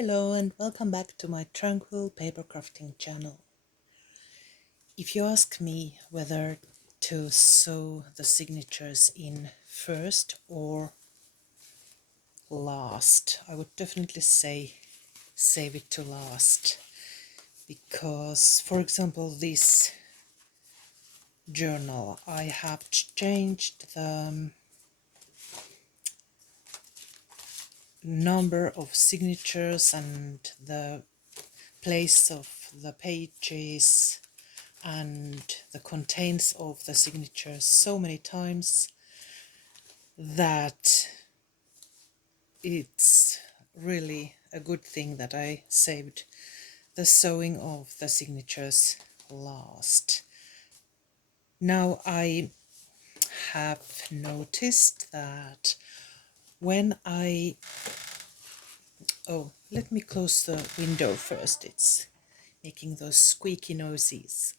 Hello and welcome back to my tranquil paper crafting channel. If you ask me whether to sew the signatures in first or last, I would definitely say save it to last, because for example this journal, I have changed the number of signatures and the place of the pages and the contents of the signatures so many times that it's really a good thing that I saved the sewing of the signatures last. Now I have noticed that when let me close the window first, it's making those squeaky noises.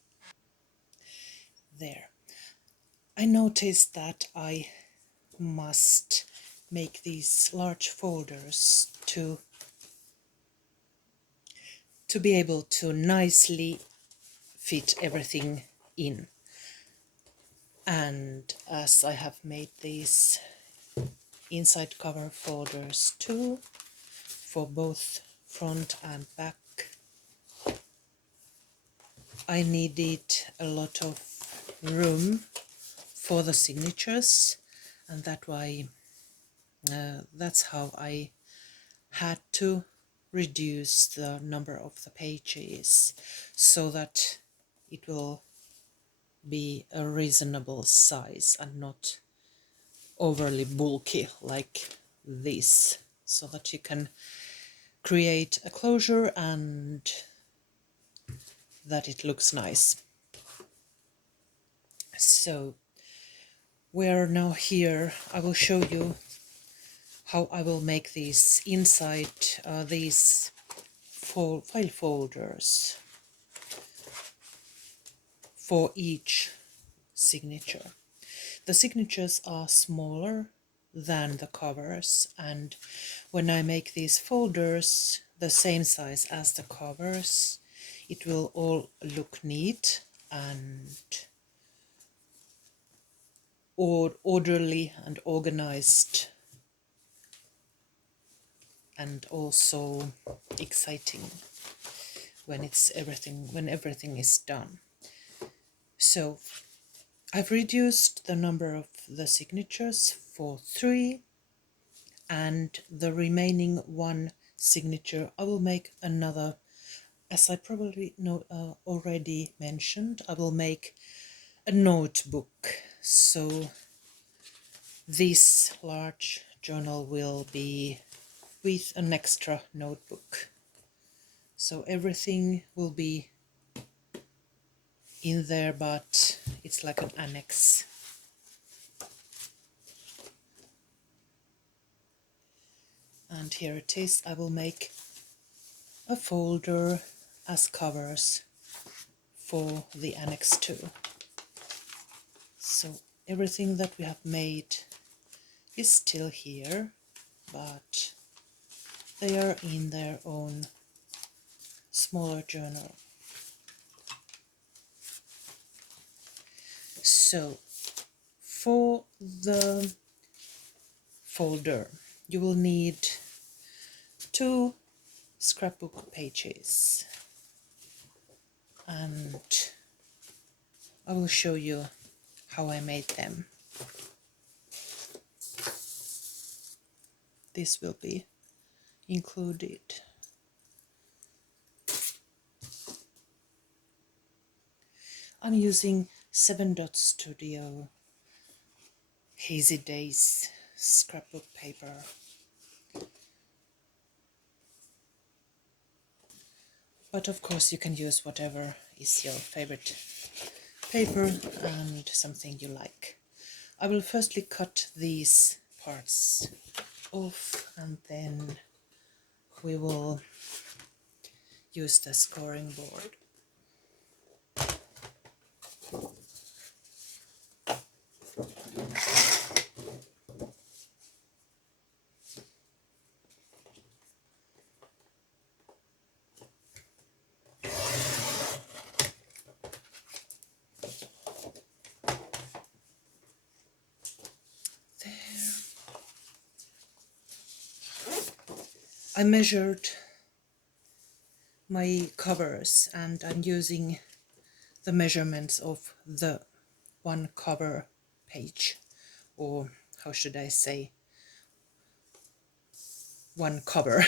There. I noticed that I must make these large folders to be able to nicely fit everything in. And as I have made these inside cover folders too, for both front and back, I needed a lot of room for the signatures, and that's how I had to reduce the number of the pages so that it will be a reasonable size and not overly bulky like this, so that you can create a closure and that it looks nice. So we're now here. I will show you how I will make these inside these file folders for each signature. The signatures are smaller than the covers, and when I make these folders the same size as the covers, it will all look neat and orderly and organized, and also exciting when everything is done. So I've reduced the number of the signatures for 3, and the remaining 1 signature I will make another, as I probably know already mentioned, I will make a notebook. So this large journal will be with an extra notebook. So everything will be in there, but it's like an annex. And here it is. I will make a folder as covers for the annex too. So everything that we have made is still here, but they are in their own smaller journal. So for the folder you will need 2 scrapbook pages, and I will show you how I made them. This will be included. I'm using 7 Dot Studio Hazy Days scrapbook paper. But of course you can use whatever is your favorite paper and something you like. I will firstly cut these parts off, and then we will use the scoring board. I measured my covers and I'm using the measurements of the one cover page, or how should I say, one cover.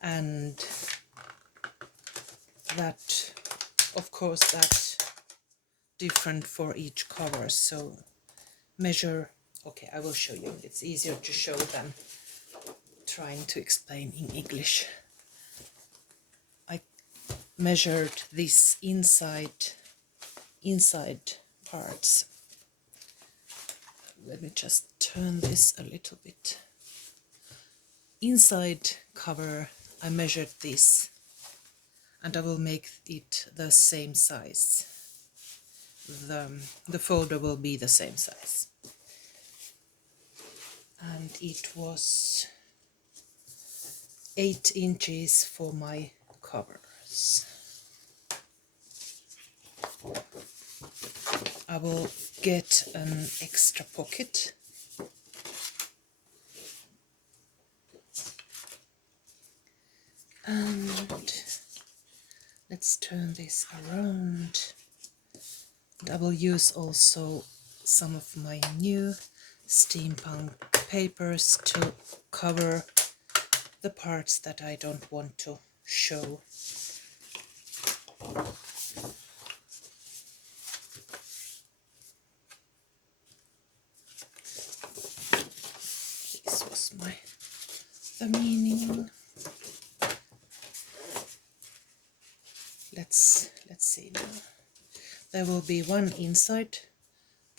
And that, of course, that's different for each cover. So measure, okay, I will show you, it's easier to show than trying to explain in English. I measured this inside parts. Let me just turn this a little bit. Inside cover, I measured this, and I will make it the same size. The folder will be the same size. And it was 8 inches for my covers. I will get an extra pocket. And let's turn this around. And I will use also some of my new steampunk papers to cover the parts that I don't want to show. This was the meaning. Let's see now. There will be one inside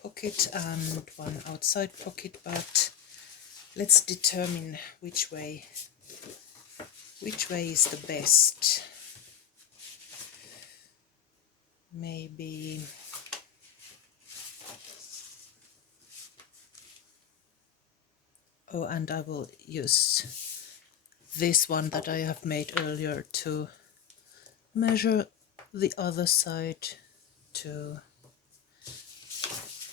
pocket and one outside pocket, but let's determine which way is the best. Maybe and I will use this one that I have made earlier to measure the other side. I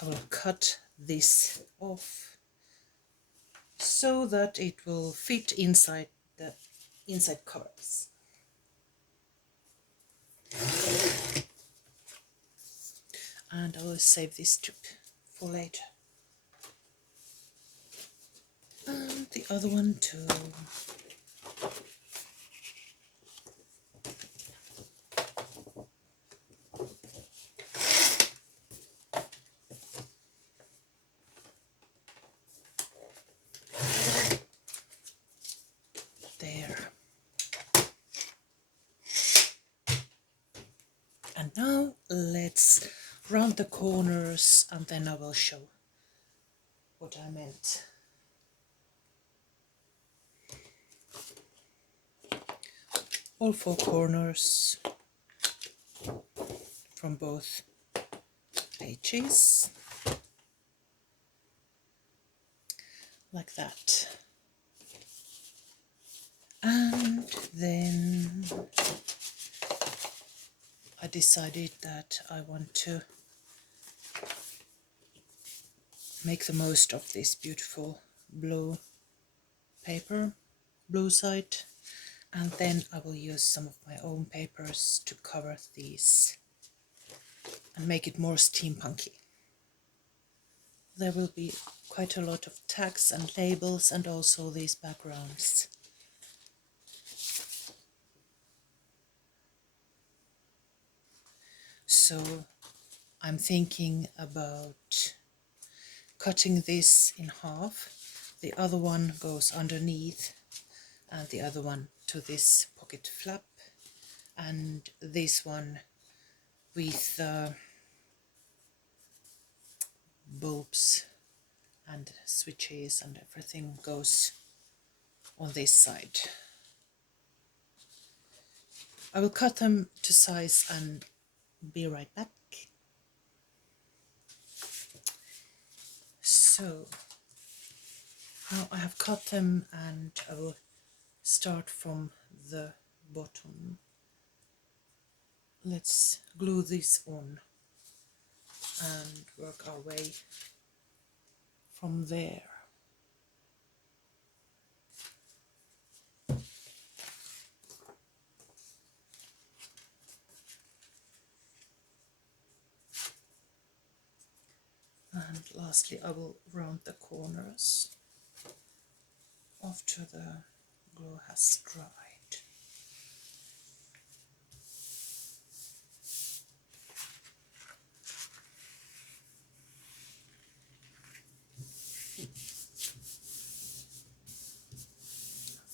will cut this off so that it will fit inside the inside covers. And I will save this strip for later. And the other one too. There. And now let's round the corners and then I will show what I meant. All 4 corners from both pages, like that. And then I decided that I want to make the most of this beautiful blue paper, blue side, and then I will use some of my own papers to cover these and make it more steampunky. There will be quite a lot of tags and labels and also these backgrounds. So I'm thinking about cutting this in half. The other one goes underneath and the other one to this pocket flap, and this one with bulbs and switches and everything goes on this side. I will cut them to size and be right back. So now I have cut them and I will start from the bottom. Let's glue this on and work our way from there. And lastly, I will round the corners after the glue has dried.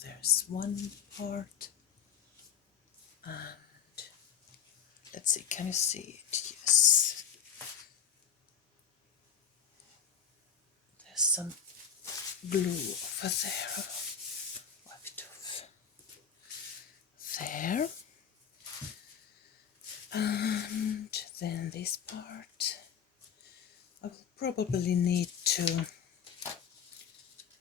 There's one part, and let's see, can you see it? Yes. There's some glue over there. Wipe it off. There. And then this part. I will probably need to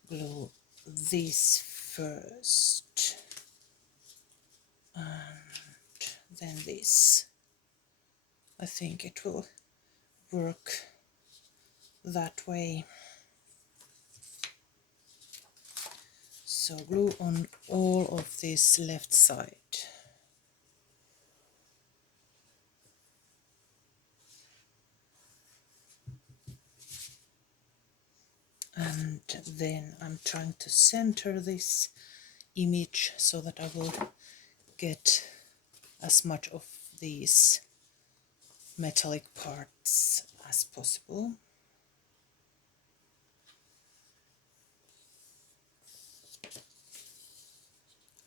glue this first. And then this. I think it will work that way. So glue on all of this left side. And then I'm trying to center this image so that I will get as much of these metallic parts as possible.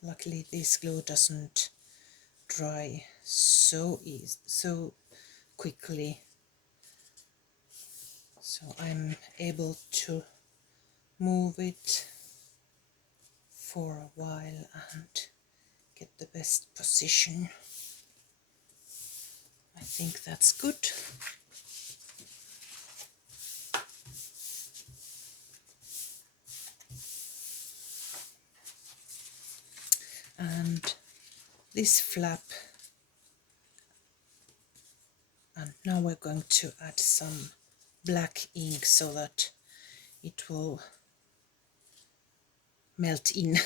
Luckily this glue doesn't dry so quickly, so I'm able to move it for a while and get the best position. I think that's good. And this flap, and now we're going to add some black ink so that it will melt in.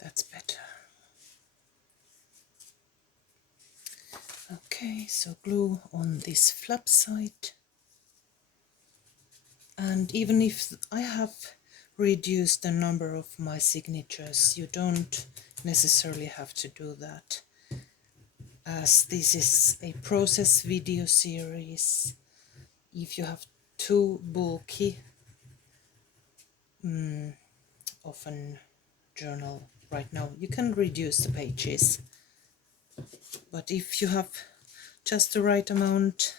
That's better. Okay, so glue on this flap side. And even if I have reduced the number of my signatures, you don't necessarily have to do that. As this is a process video series, if you have too bulky of a journal right now, you can reduce the pages. But if you have just the right amount,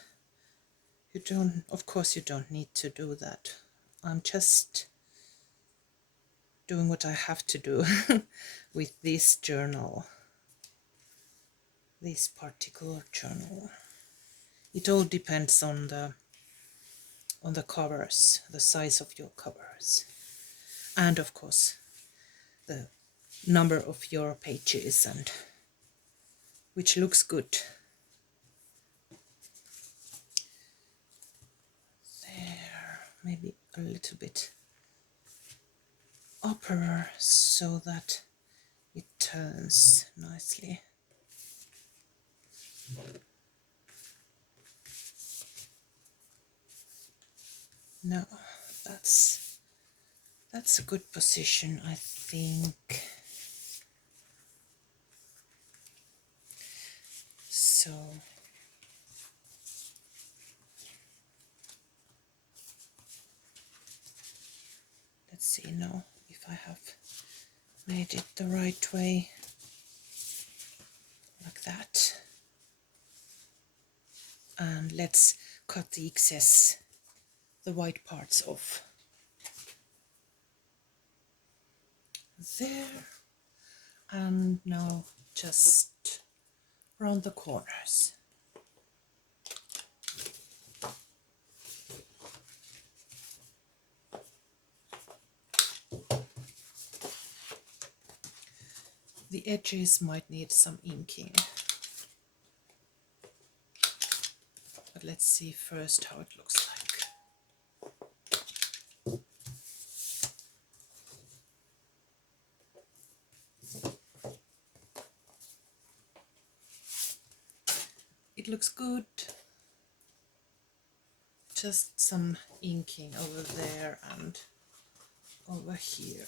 you don't, of course you don't need to do that. I'm just doing what I have to do with this journal, this particular journal. It all depends on the covers, the size of your covers, and of course the number of your pages, and which looks good. There, maybe a little bit upper so that it turns nicely. Now that's a good position, I think. So let's see now if I have made it the right way, like that. And let's cut the excess, the white parts off. There. And now just round the corners. The edges might need some inking, but but let's see first how it looks like. It looks good. Just some inking over there and over here.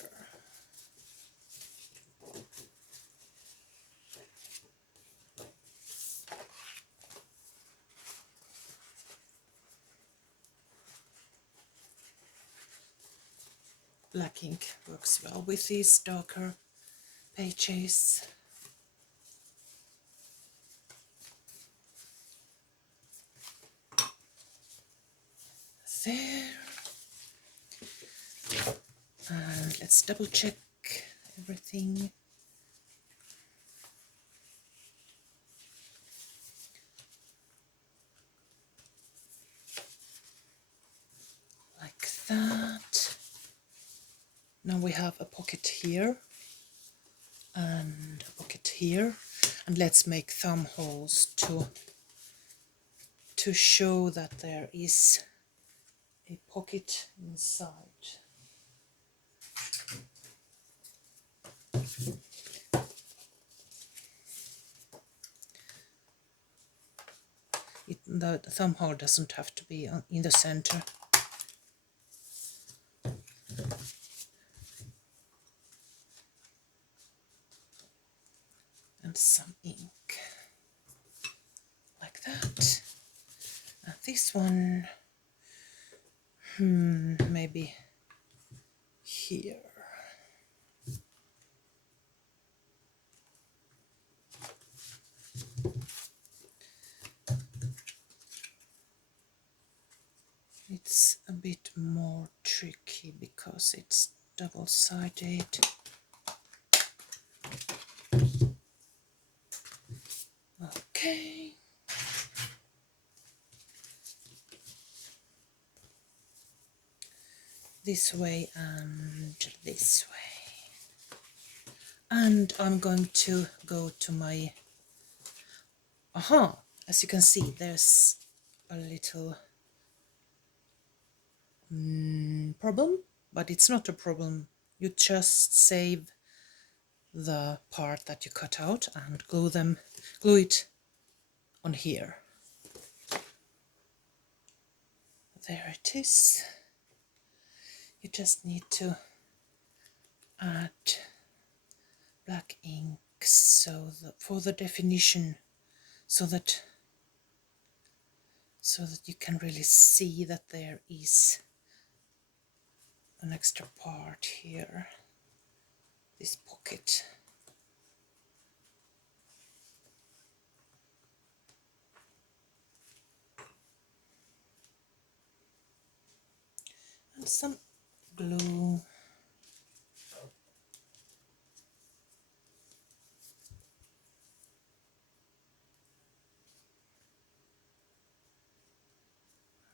Black ink works well with these darker pages. There. And let's double check everything. Like that. Now we have a pocket here and a pocket here, and let's make thumb holes to show that there is a pocket inside. The thumb hole doesn't have to be in the center. And some ink like that. And this one, maybe here. It's a bit more tricky because it's double-sided. Okay. This way and this way. And I'm going to go to my... As you can see, there's a little problem, but it's not a problem. You just save the part that you cut out and glue it on here. There it is. You just need to add black ink for the definition, so that you can really see that there is an extra part here, this pocket. And some glue.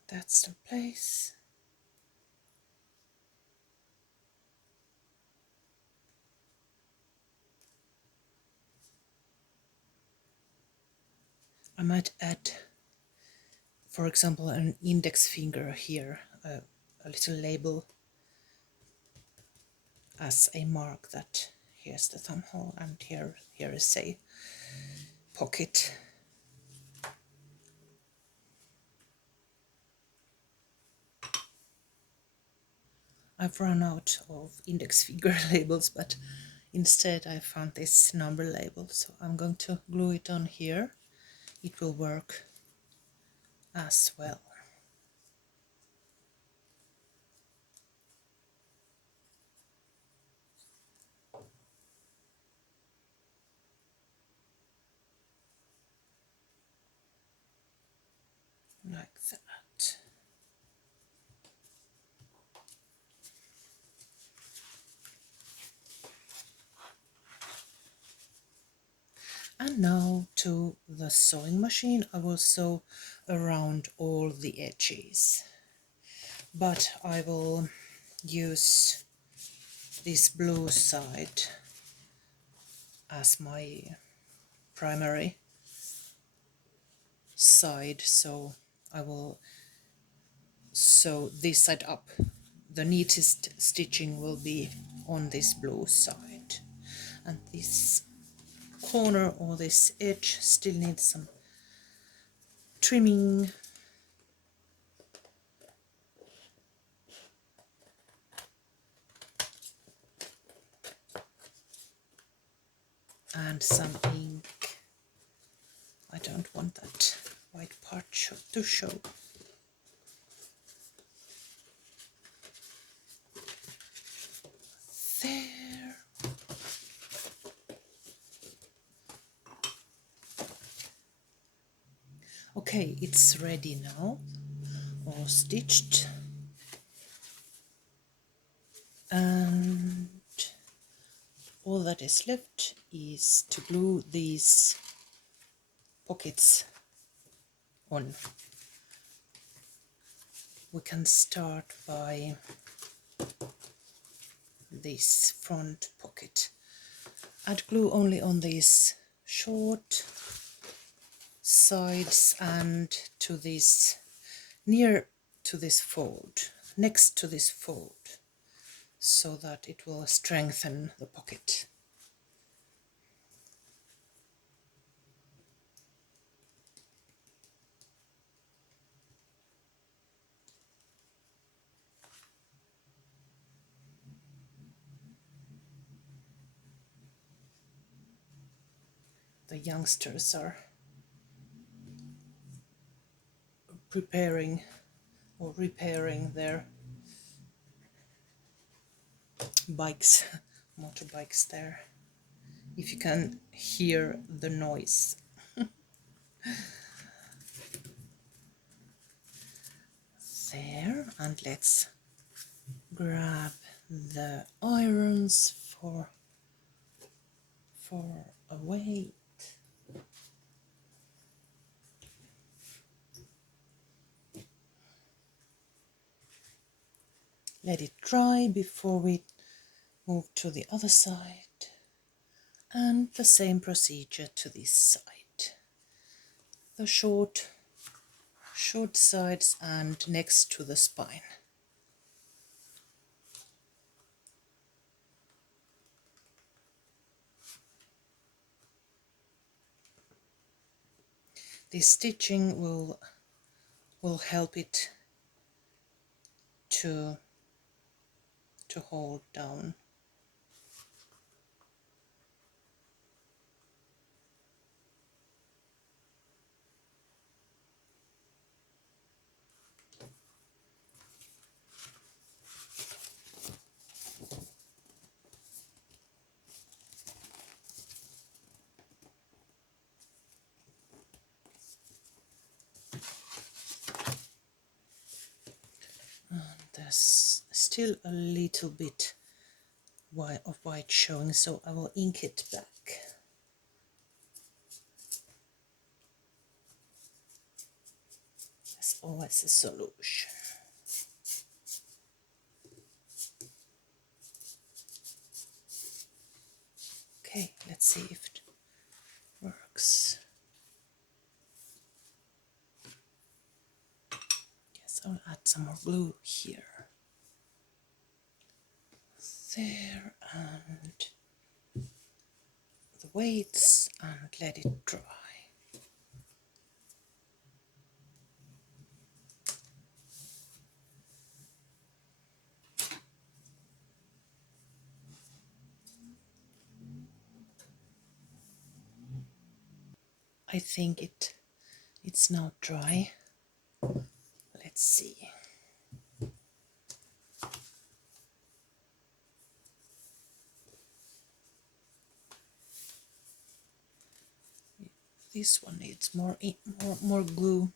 That's the place. I might add, for example, an index finger here, a little label as a mark that here's the thumb hole and here is a pocket. I've run out of index finger labels, but instead I found this number label, so I'm going to glue it on here. It will work as well. Like that. And now to the sewing machine. I will sew around all the edges, but I will use this blue side as my primary side, so I will sew this side up. The neatest stitching will be on this blue side, and this corner or this edge still needs some trimming. And some ink. I don't want that white part to show. There. Okay, it's ready now, all stitched. And all that is left is to glue these pockets on. We can start by this front pocket. Add glue only on these short sides and to this, near to this fold, next to this fold, so that it will strengthen the pocket. The youngsters are preparing or repairing their bikes, motorbikes there. If you can hear the noise. There, and let's grab the irons for a weight. Let it dry before we move to the other side, and the same procedure to this side. The short sides and next to the spine. This stitching will help it to hold down. There's still a little bit of white showing, so I will ink it back. There's always a solution. Okay, let's see if it works. Yes, I'll add some more glue here. There, and the weights, and let it dry. I think it's now dry. Let's see. This one needs more glue.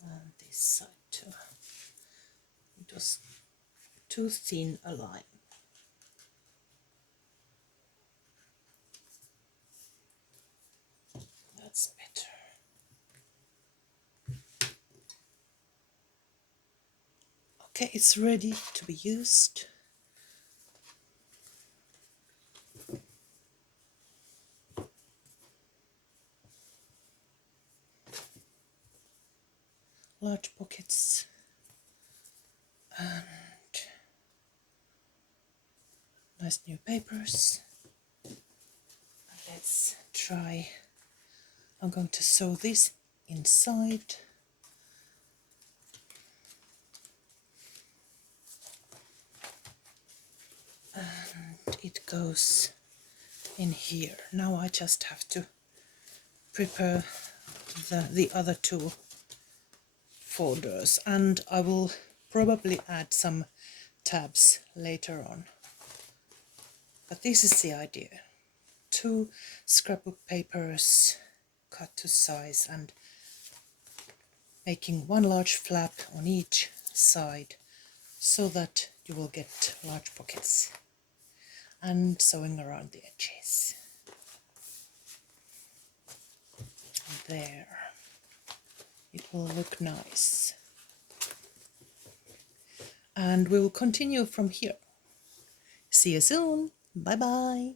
And this side too. It was too thin a line. That's better. Okay, it's ready to be used. large pockets and nice new papers. Let's try. I'm going to sew this inside. And it goes in here. Now I just have to prepare the other two folders, and I will probably add some tabs later on. But this is the idea. 2 scrapbook papers cut to size and making one large flap on each side so that you will get large pockets, and sewing around the edges. There. It will look nice. And we will continue from here. See you soon. Bye bye.